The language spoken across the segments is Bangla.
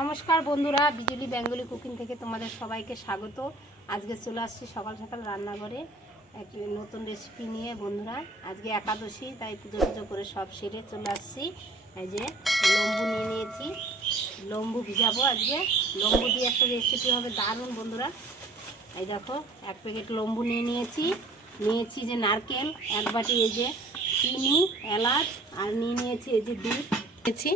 নমস্কার বন্ধুরা বিজলি বেঙ্গলি কুকিং থেকে তোমাদের সবাইকে স্বাগত। আজকে চলে আসছি সকাল সকাল রান্নাঘরে এক নতুন রেসিপি নিয়ে বন্ধুরা। আজকে একাদশী, তাই পুজো পুজো করে সব সেরে চলে আসছি। এই যে লম্বু নিয়ে নিয়েছি। লম্বু ভিজাবো আজকে। লম্বু দিয়ে একটা রেসিপি হবে, দারুণ বন্ধুরা। এই দেখো, এক প্যাকেট লম্বু নিয়ে নিয়েছি। নিয়েছি যে নারকেল, এক বাটি এই যে চিনি, এলাচ, আর নিয়ে নিয়েছি এই যে দুধ। নিয়েছি।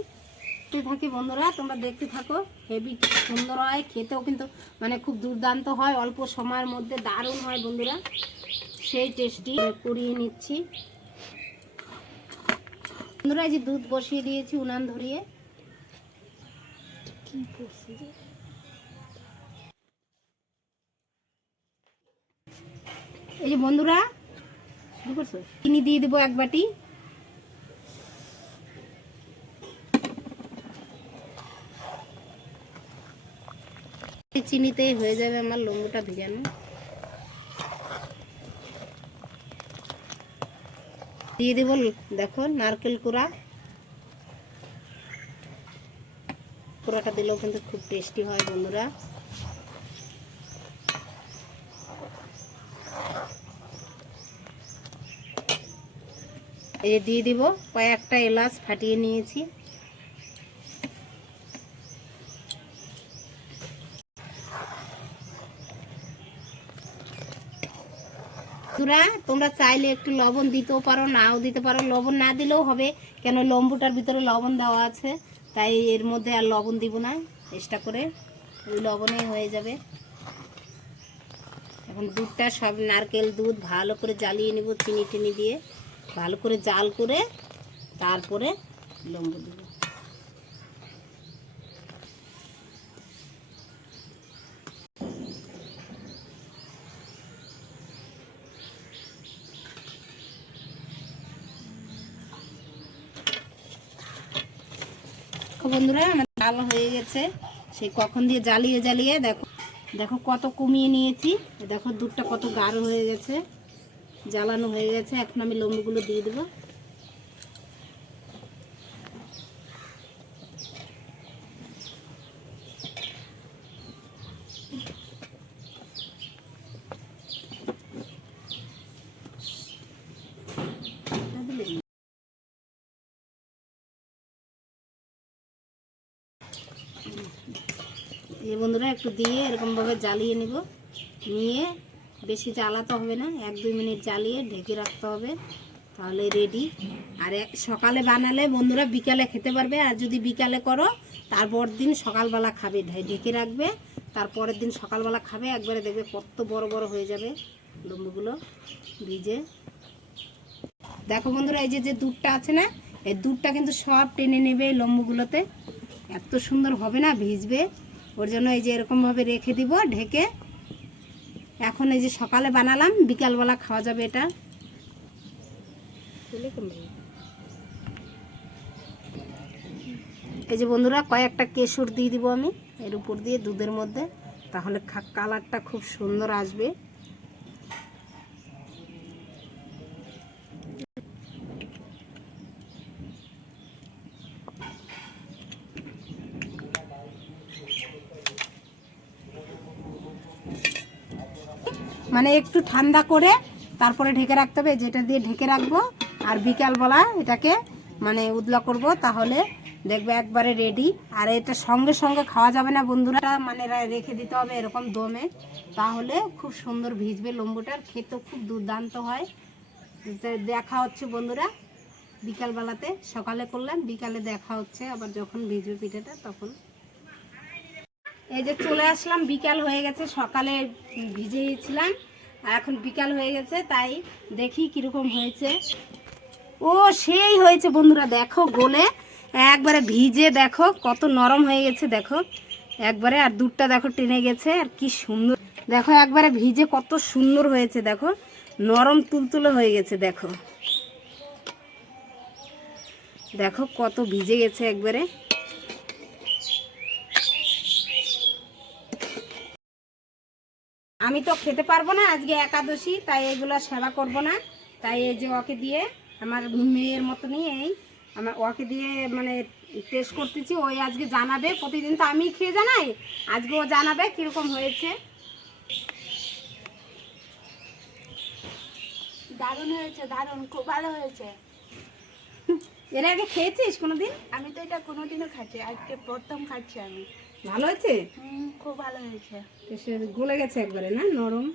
দেখতে থাকি বন্ধুরা তোমরা দেখতে থাকো। হেভি সুন্দর হয় খেতেও কিন্তু মানে খুব দুর্দান্ত হয় অল্প সময়ের মধ্যে দারুণ হয় বন্ধুরা। সেই টেস্টি করিয়ে নিচ্ছি। বন্ধুরা এই যে দুধ বসিয়ে দিয়েছি উনান ধরিয়ে। কি করছি এই যে বন্ধুরা শুরু করছ? চিনি দিয়ে দেবো এক বাটি। চিনিতেই হয়ে যাবে আমার লম্বুটা ভিজানো। দিয়ে দেবো দেখো, নারকেল কোড়া। কোড়াটা দিলেও কিন্তু খুব টেস্টি হয় বন্ধুরা। এই দিয়ে দিব, কয়েকটা এলাচ ফাটিয়ে নিয়েছি। বন্ধুরা, তোমরা চাইলে একটু লবণ দিতেও পারো, নাও দিতে পারো। লবণ না দিলেও হবে, কেন লম্বুটার ভিতরে লবণ দেওয়া আছে, তাই এর মধ্যে আর লবণ দিব না, চেষ্টা করে। ওই লবণেই হয়ে যাবে। এখন দুধটা সব নারকেল দুধ ভালো করে জ্বালিয়ে নেব চিনি টিনি দিয়ে। ভালো করে জাল করে তারপরে লম্বু দেবো। দেখো বন্ধুরা, আমার জাল হয়ে গেছে। সেই কখন দিয়ে জ্বালিয়ে জ্বালিয়ে দেখো দেখো কত কমিয়ে নিয়েছি। দেখো দুধটা কত গাঢ় হয়ে গেছে, জ্বালানো হয়ে গেছে। এখন আমি লম্বুগুলো দিয়ে দেবো। এই বন্ধুরা একটু দিয়ে এরকমভাবে জ্বালিয়ে নেব। নিয়ে বেশি জ্বালাতে হবে না, এক দুই মিনিট জ্বালিয়ে ঢেকে রাখতে হবে, তাহলে রেডি আর সকালে বানালে বন্ধুরা বিকালে খেতে পারবে, আর যদি বিকালে করো তারপর দিন সকালবেলা খাবে। ঢেকে রাখবে, তারপরের দিন সকালবেলা খাবে, একবারে দেখবে কত বড় বড় হয়ে যাবে লম্বুগুলো ভিজে। দেখো বন্ধুরা, এই যে যে দুধটা আছে না, এই দুধটা কিন্তু সব টেনে নেবে এই লম্বুগুলোতে। এত সুন্দর হবে না ভিজবে। ওর জন্য এই যে এরকমভাবে রেখে দিব, ঢেকে। এখন এই যে সকালে বানালাম, বিকালবেলা খাওয়া যাবে এটা। এই যে বন্ধুরা, কয়েকটা কেশর দিয়ে দিব আমি, এর উপর দিয়ে দুধের মধ্যে। তাহলে কালারটা খুব সুন্দর আসবে। মানে একটু ঠান্ডা করে তারপরে ঢেকে রাখতে হবে যেটা দিয়ে ঢেকে রাখব। আর বিকালবেলা এটাকে মানে উদলা করব, তাহলে দেখবে একবারে রেডি আর এটা সঙ্গে সঙ্গে খাওয়া যাবে না বন্ধুরা মানে রেখে দিতে হবে এরকম দমে। তাহলে খুব সুন্দর ভিজবে লম্বুটার খেতেও খুব দুর্দান্ত হয়। দেখা হচ্ছে বন্ধুরা বিকালবেলাতে। সকালে করলাম, বিকালে দেখা হচ্ছে, আবার যখন ভিজবে পিঠাটা তখন। এই যে চলে আসলাম, বিকাল হয়ে গেছে, সকালে ভিজেছিলাম, আর এখন বিকাল হয়ে গেছে, তাই দেখি কীরকম হয়েছে। ও, সেই হয়েছে বন্ধুরা, দেখো গোলে, একবারে ভিজে দেখো, কত নরম হয়ে গেছে, দেখো। একবারে, আর দুধটা দেখো টেনে গেছে, আর কি সুন্দর। দেখো, একবারে ভিজে কত সুন্দর হয়েছে, দেখো। নরম তুলতুলে হয়ে গেছে, দেখো। দেখো কত ভিজে গেছে একবারে। আমি তো খেতে পারব না আজকে একাদশী তাই এগুলো সেবা করব না। তাই এই যে ওকে দিয়ে আমার মেয়ের মতো নিয়ে এই আমার ওকে দিয়ে মানে টেস্ট করতেছি ওই আজকে জানাবে প্রতিদিন তো আমি খেয়ে জানাই আজকে ও জানাবে কীরকম হয়েছে। দারুণ হয়েছে দারুণ খুব ভালো হয়েছে। এর আগে খেয়েছিস কোনোদিন? আমি তো এটা কোনোদিনও খাচ্ছি আজকে প্রথম খাচ্ছি আমি। ভালো হয়েছে? খুব ভালো হয়েছে। সে গলে গেছে একবারে না? নরম।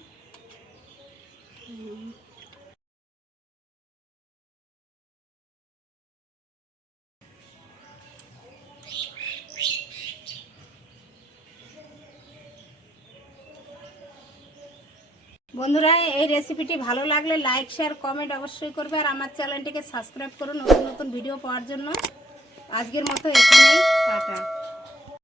বন্ধুরা এই রেসিপিটি ভালো লাগলে লাইক শেয়ার কমেন্ট অবশ্যই করবে আর আমার চ্যানেলটিকে সাবস্ক্রাইব করুন নতুন নতুন ভিডিও পাওয়ার জন্য। আজকের মতো এখানেই টাটা।